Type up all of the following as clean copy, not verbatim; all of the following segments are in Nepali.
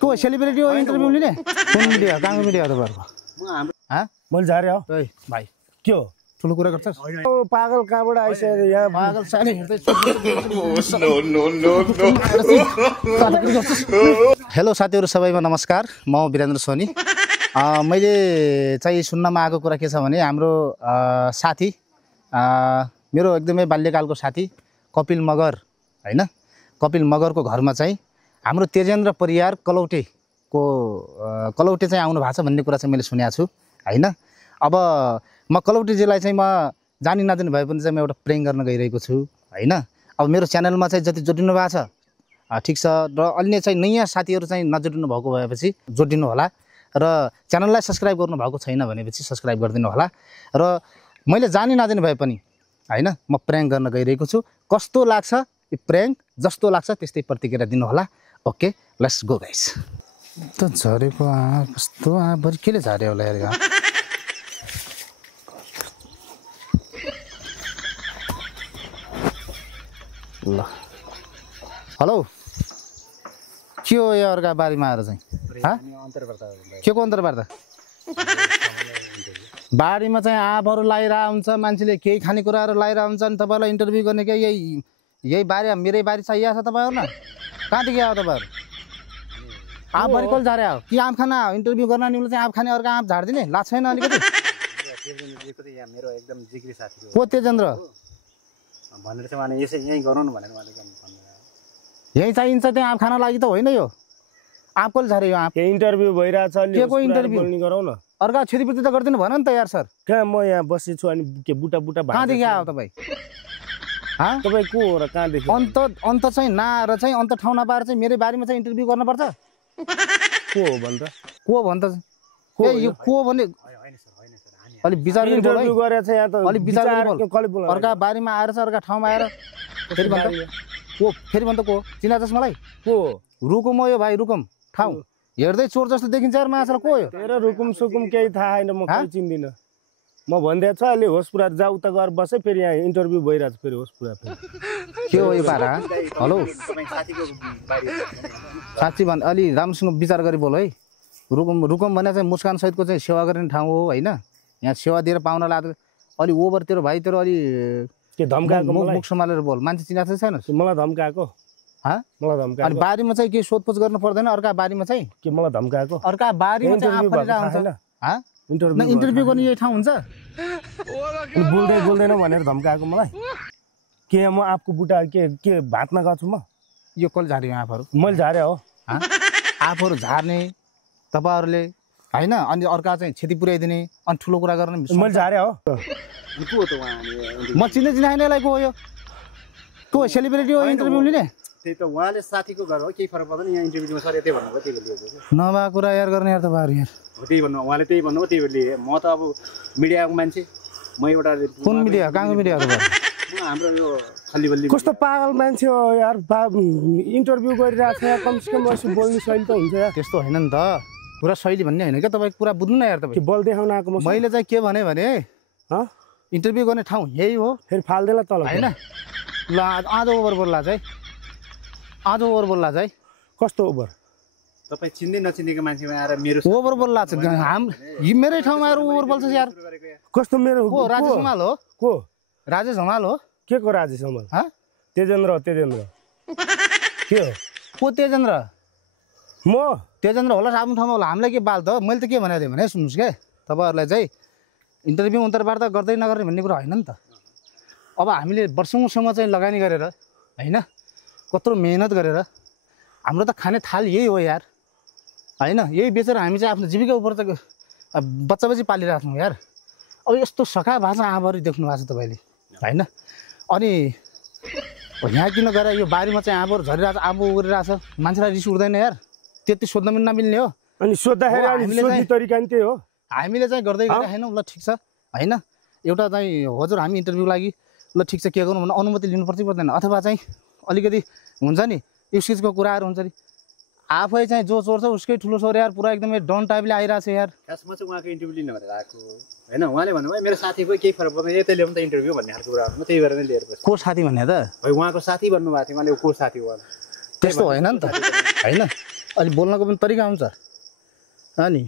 को सेलिब्रिटी हो इंटरव्यू लिने कुन मिडिया काङको मिडिया हो तपाईहरुको मैले झारे हो ओइ भाइ के हो ठुलो कुरा गर्छस् ओ पागल कहाँबाट आइसक्यो यहाँ पागल साले हेर्दै हेलो साथीहरु सबैमा नमस्कार म वीरेन्द्र सोनी मैले चाहिँ सुन्नमा आएको कुरा के छ भने हाम्रो साथी मेरो एकदमै बाल्यकालको साथी कपिल मगर हैन कपिल मगरको घरमा चाहिँ हाम्रो तेजेन्द्र परियार कलौटेको कलौटे चाहिँ आउनु भएको छ भन्ने कुरा चाहिँ मैले सुनेको छु हैन अब म कलौटेजीलाई चाहिँ म जानी नजानी भए पनि चाहिँ म एउटा प्रेङ गर्न गइरहेको छु हैन अब मेरो च्यानलमा चाहिँ जति जोडिनु भएको छ ठीक छ र अन्य चाहिँ नयाँ साथीहरु चाहिँ नजोडिनु भएको भएपछि जोडिनु होला र च्यानललाई सब्स्क्राइब गर्नु भएको छैन भनेपछि सब्स्क्राइब गरिदिनु होला र मैले जानी नजानी भए पनि हैन म प्रेङ गर्न गइरहेको छु कस्तो लाग्छ यो प्रेङ जस्तो लाग्छ त्यस्तै प्रतिक्रिया दिनु होला ओके लेट्स गो गाइस त झरेको कस्तो भरि केले झर्यो होला यार ल हेलो के हो यो अर्का बारीमा आएर चाहिँ के को अन्तर्वार्ता बारीमा चाहिँ आँपहरू लगाइरहेको हुन्छ मान्छेले केही खानेकुराहरू लगाइरहेको हुन्छ अनि तपाईँलाई इन्टरभ्यू गर्ने के यही बारी मेरै बारी चाहिएको छ तपाईँहरूलाई कहाँदेखि आयो तपाईँहरू आँपभरि कसले झारे आयो कि आँप खाना इन्टरभ्यू गर्न नि उसले चाहिँ आँप खाने अर्को आँप झारिदिने लाग्छ छैन अलिकति को तेजेन्द्र भनेर चाहिँ उहाँले यसै यहीँ गरौँ न भनेर उहाँले यहीँ चाहिन्छ त्यहाँ आँप खान लागि त होइन यो आँप कसले झारे यो आँप इन्टरभ्यू भइरहेछ के को इन्टरभ्यू गरौँ न अर्का क्षतिपूर्ति त गरिदिनु भन नि त यार सर कहाँ म यहाँ बसेछु अनि के बुटा बुटा कहाँदेखि आयो तपाईँ तपाईँ को हो र कहाँदेखि अन्त चाहिँ नआएर चाहिँ अन्त ठाउँ नपाएर चाहिँ मेरै बारीमा चाहिँ इन्टरभ्यू गर्नुपर्छ को हो भन्छ को भन्छ यो को भने अलि विचार इन्टरभ्यू गरेछ यहाँ त अलि विचार बोल अर्का बारीमा आएर चाहिँ अर्का ठाउँमा आएर फेरि भन्छ को चिनाछस् मलाई को रुकुम हो यो भाइ रुकुम ठाउँ हेर्दै चोर जस्तो देखिन्छ यार माछा को हो तेरो रुकुम सुकुम केही थाहा छैन म केही चिन्दिनँ म भन्दै छ अहिले होसपुरा जाऊ त गएर बसे फेरि यहाँ इन्टरभ्यू भइरहेछ फेरि होसपुरा के हो यो पारा हेलो साँच्ची भन् अलि राम्रोसँग विचार गरी बोल है रुकुम भने चाहिँ मुस्कान सहितको चाहिँ सेवा गर्ने ठाउँ हो होइन यहाँ सेवा दिएर पाउन लाग्यो अलि ओभर तेरो भाइ तेरो अलि के धम्काएको मुख सम्हालेर बोल मान्छे चिनाएको छैन मलाई धम्काएको मलाई धम्काएको अनि बारीमा चाहिँ के सोधपुछ गर्नु पर्दैन अर्का बारीमा चाहिँ के मलाई धम्काएको अर्का बारीमा चाहिँ इन्टरभ्यू गर्ने यही ठाउँ हुन्छ बोल्दैन भनेर धम्काएको मलाई के म आँपको बुट्टा के भातमा गएको छु म यो कसले झार्यो आँपहरू मैले झारे हो आँपहरू झार्ने तपाईँहरूले होइन अनि अर्का चाहिँ क्षति पुर्याइदिने अनि ठुलो कुरा गर्ने मैले झारे हो म चिनाइनेलाई को यो को सेलिब्रिटी हो इन्टरभ्यू लिने त्यही त उहाँले साथीको घर हो केही फरक पर्दैन यहाँ इन्टरभ्यूमा सर यतै भन्नुभयो त्यही भएर नभएको कुरा यार गर्ने यार तपाईँहरू यार त्यही भन्नु उहाँले त्यही भन्नुभयो त्यही भएर म त अब मिडियाको मान्छे म एउटा कुन मिडिया कहाँको मिडिया हो म हाम्रो यो खल्लीबल्ली कस्तो पागल मान्छे हो यार इन्टरभ्यू गरिरहेको छ कमसेकम यसो बोल्ने शैली त हुन्छ यार त्यस्तो होइन नि त पुरा शैली भन्ने होइन क्या तपाईँको कुरा बुझ्नु न यार तपाईँ बल देखाउन आएको मैले चाहिँ के भने इन्टरभ्यू गर्ने ठाउँ यही हो फेरि फाल्देला तल होइन ल आज ओभर बोल्ला चाहिँ आज ओभर बोल्ला चाहिँ कस्तो ओभर तपाईँ चिन्दै नचिनेको मान्छेमा आएर मेरो ओभर बोल्ला मेरै ठाउँमा आएर ओभर बोल्छ यार कस्तो मेरो को राजेश हमाल हो को राजेश हमाल हो के को राजेश हमाल तेजेन्द्र के हो को तेजेन्द्र म तेजेन्द्र होला आफ्नो ठाउँमा होला हामीलाई के बाल त मैले त के भनेको थिएँ भने सुन्नुहोस् क्या तपाईँहरूलाई चाहिँ इन्टरभ्यू अन्तर्वार्ता गर्दै नगर्ने भन्ने कुरा होइन नि त अब हामीले वर्षौँसम्म चाहिँ लगानी गरेर होइन कत्रो मेहनत गरेर हाम्रो त खाने थाल यही हो यार होइन यही बेचेर हामी चाहिँ आफ्नो जीविका उपर त बच्चा बच्ची पालिरहेको छौँ यार अब यस्तो सखा भाषा आँपहरू देख्नु भएको छ तपाईँले होइन अनि यहाँ किन गएर यो बारीमा चाहिँ आँपहरू झरिरहेको छ आँप उगिरहेको छ मान्छेलाई रिस उठ्दैन यार त्यति सोध्न पनि नमिल्ने हो अनि सोद्धाखेरि तरिका नि त्यही हो हामीले चाहिँ गर्दै गरिरहेनौँ ल ठिक छ होइन एउटा चाहिँ हजुर हामी इन्टरभ्यू लागि ल ठिक छ के गर्नु भने अनुमति लिनुपर्छ पर्दैन अथवा चाहिँ अलिकति हुन्छ नि एक्सक्युजको कुराहरू हुन्छ नि आफै चाहिँ जो चोर छ उसकै ठुलो छोर यार पुरा एकदमै डन टाइपले आइरहेको छ यार खासमा चाहिँ उहाँको इन्टरभ्यू लिन भनेर आएको होइन उहाँले भन्नुभयो मेरो साथीको केही फरक पर्दैन यतै ल्याउनु त इन्टरभ्यू भन्ने खालको कुरा म त्यही भएर नै लिएर बसेँ को साथी भन्ने त है उहाँको साथी भन्नुभएको थियो उहाँले को साथी हो त्यस्तो होइन नि त होइन अलि बोल्नको पनि तरिका हुन्छ अनि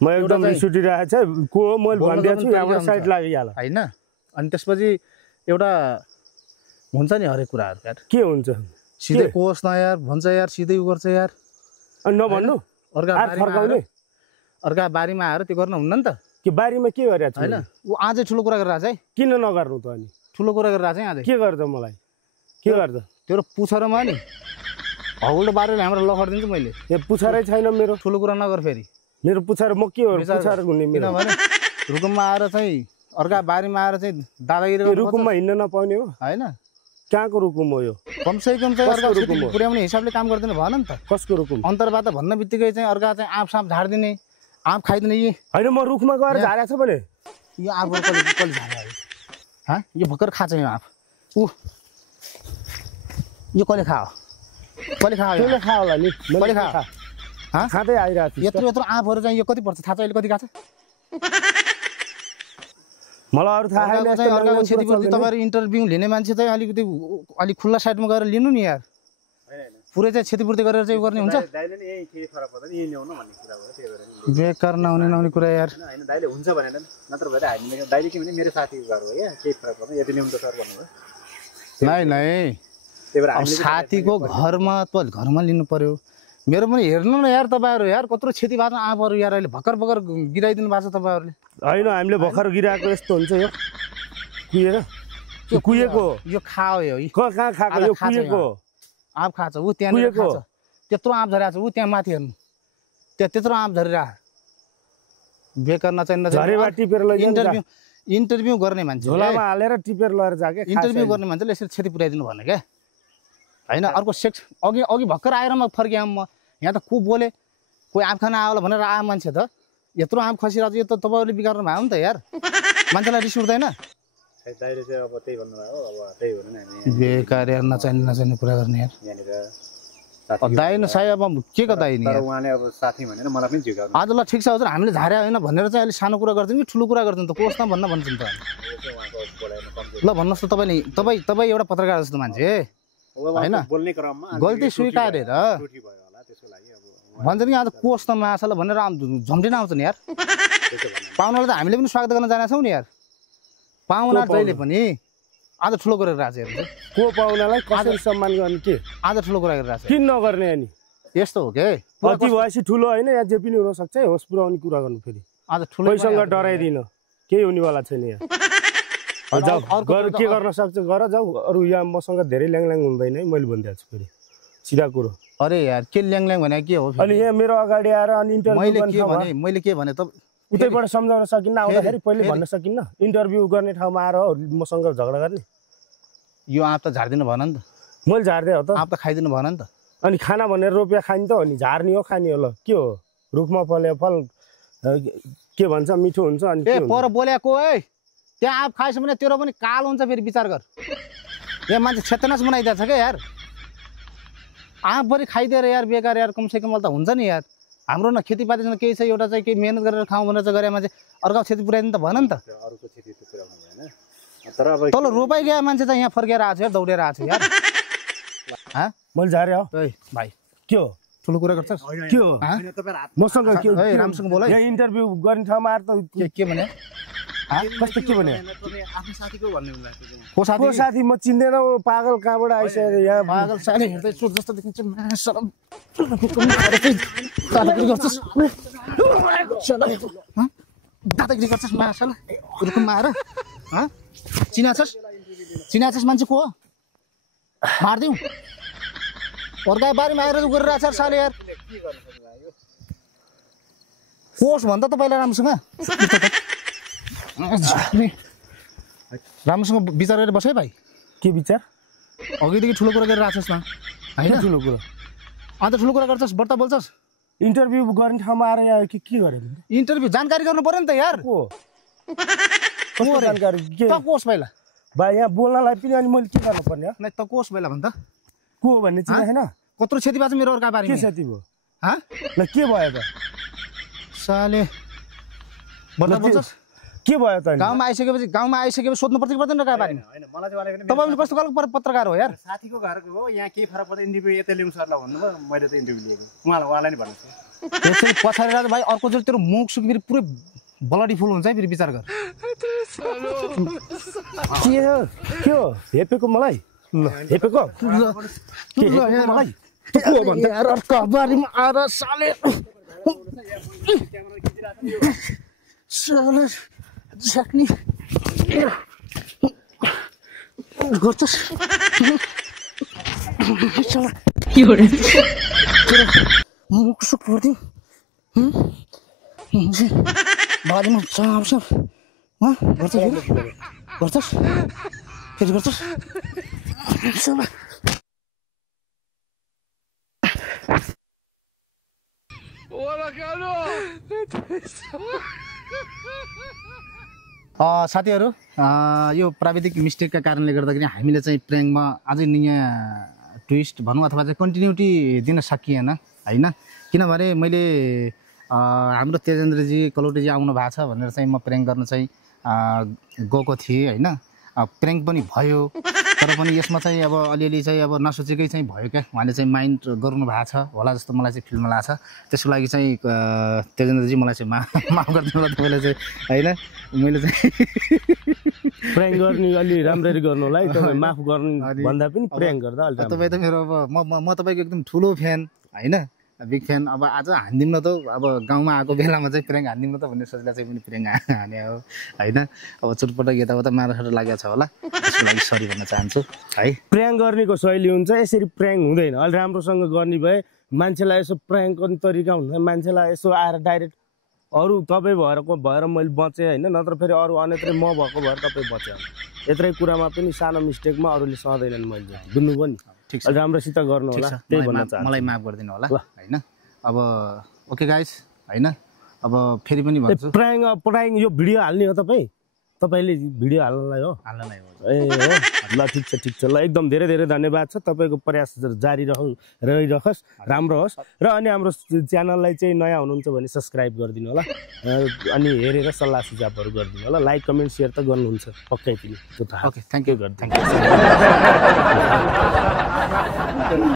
म एकदम रिस उठिरहेको छ को हो मैले भनिदिएको छु यहाँबाट साइड लागिहाल होइन अनि त्यसपछि एउटा हुन्छ नि हरेक कुराहरू यार के हुन्छ सिधै कोस् न यार भन्छ यार सिधै उ गर्छ यार अनि नभन्नु अर्का बारीमा आएर त्यो गर्न हुन्न नि त कि बारीमा के गरिरहेको छ होइन ऊ अझै ठुलो कुरा गरिरहेको छ है किन नगर्नु त अनि ठुलो कुरा गरिरहेको छ है अझै के गर्छ मलाई के गर्छ तेरो पुछरमा नि हौल्डो बारेर हाम्रो लखडिदिन्छु मैले यो पुछारै छैन मेरो ठुलो कुरा नगर फेरि मेरो पुछार म के हो पुछार हुने मेरो किनभने रुकुममा आएर चाहिँ अर्का बारीमा आएर चाहिँ दादागिरी रुकुममा हिँड्न नपाउने हो होइन कहाँको रुकुम हो यो कमसेकम चाहिँ अर्का पुर्याउने हिसाबले काम गरिदिनु भएन नि त कसको रुकुम अन्तर्वार्ता भन्न बित्तिकै चाहिँ अर्का चाहिँ आँप साँप झारिदिने आँप खाइदिने यी होइन म रुखमा गएर झारेको छ भने यो आँप कसले झार्यो हाँ यो भर्खर खान्छ यो आँप ऊ यो कहिले खायो कहिले खायो त्यसले खा होला नि कहिले खा हाँ खाँदै आइरहेको थियो यत्रो यत्रो आँपहरू चाहिँ यो कति पर्छ थाहा छ अहिले कति खान्छ मलाई अरू थाहा छैन चाहिँ अर्काको क्षतिपूर्ति तपाईँहरू इन्टरभ्यू लिने मान्छे चाहिँ अलिकति अलिक खुल्ला साइडमा गएर लिनु नि यार पुरै चाहिँ क्षतिपूर्ति गरेर चाहिँ गर्ने हुन्छ बेकार नहुने कुरा यार होइन दाइले हुन्छ भनेर नत्र भएर हामी दाइले के भने मेरो साथीको घर हो क्या केही फरक पर्दैन यति ल्याउनु त सर भन्नुभयो नै त्यही भएर अब साथीको घरमा घरमा लिनु पर्यो मेरो पनि हेर्नु न यार तपाईँहरू यार कत्रो क्षति भएको छ आँपहरू यार अहिले भर्खर भर्खर गिराइदिनु भएको छ तपाईँहरूले होइन हामीले भर्खर गिराएको यस्तो हुन्छ यो कुहिएर यो कुहिएको यो खाओ यो कहाँ खाएको यो कुहिएको आँप खान्छ ऊ त्यहाँ खान्छ त्यत्रो आँप झरेको छ ऊ त्यहाँ माथि हेर्नु त्यत्रो आँप झरिरहेको बेकार झरेबाट टिपेर इन्टरभ्यू इन्टरभ्यू गर्ने मान्छे झोलामा हालेर टिपेर लगेर जाके इन्टरभ्यू गर्ने मान्छेले यसरी क्षति पुर्याइदिनु भने क्या होइन अर्को सेक्स अघि भर्खर आएर म फर्किएँ म यहाँ त को बोले कोही आँप खान आयो भनेर आयो मान्छे त यत्रो आँप खसिरहेको छ यो त तपाईँहरूले बिगार्नु भयो नि त यार मान्छेलाई रिस उठ्दैन दाइले चाहिँ अब त्यही भन्नुभयो अब त्यही भएर नि बेकार यार नचाहिने कुरा गर्ने यार यहाँनिर दाइ न साय अब के को दाइ नि तर उहाँले अब साथी भनेर मलाई पनि झिकाउनु आज ल ठिक छ हजुर हामीले झार्या होइन भनेर चाहिँ अलिक सानो कुरा गर्छौँ कि ठुलो कुरा गर्छौँ त कोस् न भन्छ नि त ल भन्नुहोस् त तपाईँ एउटा पत्रकार जस्तो मान्छे होइन बोल्ने क्रममा गल्ती स्वीकारेर भन्छ नि आज कोस् न माछाला भनेर झम्टिन आउँछ नि यार पाहुनालाई त हामीले पनि स्वागत गर्न जानेको छौँ नि यार पाहुना जहिले पनि आज ठुलो कुरा गरिरहेको छ को पाहुनालाई कसरी सम्मान गर्ने के आज ठुलो कुरा गरिरहेको छ किन नगर्ने अनि यस्तो हो के अति भएपछि ठुलो होइन या जे पनि हुनसक्छ है होस पुऱ्याउने कुरा गर्नु फेरि आज ठुलो पैसँग डराइदिन केही हुनेवाला छैन यहाँ जाऊ के गर्न सक्छ गर जाऊ अरू यहाँ मसँग धेरै ल्याङल्याङ हुँदैन है मैले भनिदिएको छु फेरि सिधा कुरो अरे यार के ल्याङल्याङ भने के हो अनि यहाँ मेरो अगाडि आएर अनि इन्टरभ्यू मैले के भने त उतैबाट सम्झाउन सकिन्न आउँदाखेरि पहिले भन्न सकिन्न इन्टरभ्यू गर्ने ठाउँमा आएर मसँग झगडा गर्ने यो आँप त झारिदिनु भएन नि त मैले झार्दै हो त आँप त खाइदिनु भएन नि त अनि खाना भनेर रोपिया खाने त हो नि झार्ने हो खाने हो ल के हो रुखमा फले फल के भन्छ मिठो हुन्छ अनि ए पर बोलेको है त्यहाँ आँप खाएछ भने तेरो पनि काल हुन्छ फेरि विचार गर यहाँ मान्छे छेतनास बनाइदिएको छ क्या यार आँपभरि खाइदिएर यार बेकार यार कमसेकम त हुन्छ नि यार हाम्रो न खेतीपातीसँग केही छ एउटा चाहिँ केही मिहिनेत गरेर खाउँ भनेर चाहिँ गरे मान्छे अर्को क्षति पुऱ्याइदिनु त भएन नि त अरूको क्षति त पुऱ्याउनु भएन तर अब तल रोपाइ गए मान्छे चाहिँ यहाँ फर्केर आएको छ यार दौडेर आएको छ यार हाँ मैले झारे हो ए भाइ के हो ठुलो कुरा गर्छस् के हो मसँग के ए रामसँग बोल है यहाँ इन्टरभ्यु गर्ने ठाउँमा आएर त के भने कस्तो के भने आफ्नो साथीको भन्ने को साथी को साथी म चिन्दैन पागल कहाँबाट आइसक्यो यहाँ पागल साले हेर्दै चोर जस्तो देखिन्छ मासरम दादागिरी गर्छस् दादागिरी गर्छस् मासला रुकुममा आएर चिनाछस् मान्छे को हो मारिदिउँ अर्का बारीमा आएर गरिरहेको छ साले यार कोस भन्छ त पहिला राम्रोसँग राम्रोसँग विचार गरेर बस है भाइ के विचार अघिदेखि ठुलो कुरा गरिरहेको छस् न होइन ठुलो कुरा अन्त ठुलो कुरा गर्छस् बढ्ता बोल्छस् इन्टरभ्यु गर्ने ठाउँमा आएर यहाँ के गरे इन्टरभ्यू जानकारी गर्नु पर्यो नि त यार जानकारी के त कोस पहिला भाइ यहाँ बोल्नलाई पनि अनि मैले के गर्नुपर्ने हो नै त कोस पहिला भन् त को भन्ने चिना छैन कत्रो क्षति भएको छ मेरो अर्का के बारीमा क्षति भयो हाँ ल के भयो त साले बर्दा बन्छस् के भयो त अनि? गाउँमा आइसकेपछि सोध्नु पर्छ कि पर्दैन रका बारीमा होइन मलाई चाहिँ वाले तपाईँ कस्तो खालको पत्रकार हो यार साथीको घरको हो यहाँ केही फरक पर्दैन इन्टरभ्यू यतै लिउँ सरलाई भन्नुभयो मैले त इन्टरभ्यू लिएको उहाँलाई नै भन्नुहोस् त्यसरी पछाडि राज भाइ अर्को जोडी तेरो मुख सुख फेरि पुरै ब्लडी फुल हुन्छ है फेरि विचार गर के हो हेपेको मलाई ल हेपेको मलाई यार अर्को बारीमा आएर साले साले झ्याक्नी गर्छस् मुख सुख पर्दिन बारीमा चाउँछ गर्छस् फेरि गर्छस् साथीहरू यो प्राविधिक मिस्टेकका कारणले गर्दाखेरि हामीले चाहिँ प्र्याङ्कमा अझै नयाँ ट्विस्ट भनौँ अथवा चाहिँ कन्टिन्युटी दिन सकिएन होइन किनभने मैले हाम्रो तेजेन्द्रजी कलौटेजी आउनु भएको छ भनेर चाहिँ म प्र्याङ्क गर्न चाहिँ गएको थिएँ होइन प्र्याङ्क पनि भयो तर पनि यसमा चाहिँ अब अलिअलि चाहिँ अब नसोचेकै चाहिँ भयो क्या उहाँले चाहिँ माइन्ड गर्नु भएको छ होला जस्तो मलाई चाहिँ फिल्डमा लाग्छ त्यसको लागि चाहिँ तेजेन्द्रजी मलाई चाहिँ माफ गरिदिनु होला तपाईँले चाहिँ होइन मैले चाहिँ प्र्याङ्क गर्ने अलि राम्ररी गर्नुलाई तपाईँ माफ गर्नु भन्दा पनि प्र्याङ्क गर्दा अलि तपाईँ त मेरो अब म तपाईँको एकदम ठुलो फ्यान होइन बिग फ्यान अब आज हान्दिउँ न त अब गाउँमा आएको बेलामा चाहिँ प्र्याङ्क हान्दिउँ न त भन्ने सोचेर चाहिँ पनि प्र्याङ्क हाने हो होइन अब चुटपटक यताउता मारासारा लागेको छ होला त्यसको लागि सरी भन्न चाहन्छु है प्र्याङ्क गर्नेको शैली हुन्छ यसरी प्र्याङ्क हुँदैन अलि राम्रोसँग गर्ने भए मान्छेलाई यसो प्र्याङ्क गर्ने तरिका हुन्छ मान्छेलाई यसो आएर डाइरेक्ट अरू तपाईँ भएर मैले बचेँ होइन नत्र फेरि अरू अन्यत्रै म भएको भएर तपाईँ बचेँ यत्रै कुरामा पनि सानो मिस्टेकमा अरूले सहँदैनन् मैले बुझ्नुभयो नि ठिक छ अलि राम्रोसित गर्नु होला त्यही भन्न चाहन्छु मलाई माफ गरिदिनु होला होइन अब ओके गाइस होइन अब फेरि पनि भन्छु प्र्याङ्क यो भिडियो हाल्ने हो तपाईँले भिडियो हाल्नलाई हो हाल्नलाई हो ए हो ल ठिक छ ल एकदम धेरै धेरै धन्यवाद छ तपाईँको प्रयास जारी रहिरहोस् राम्रो होस् र अनि हाम्रो च्यानललाई चाहिँ नयाँ हुनुहुन्छ भने सब्सक्राइब गरिदिनु होला अनि हेरेर सल्लाह सुझावहरू गरिदिनु होला लाइक कमेन्ट सेयर त गर्नुहुन्छ पक्कै पनि त्यो त okay thank you thank you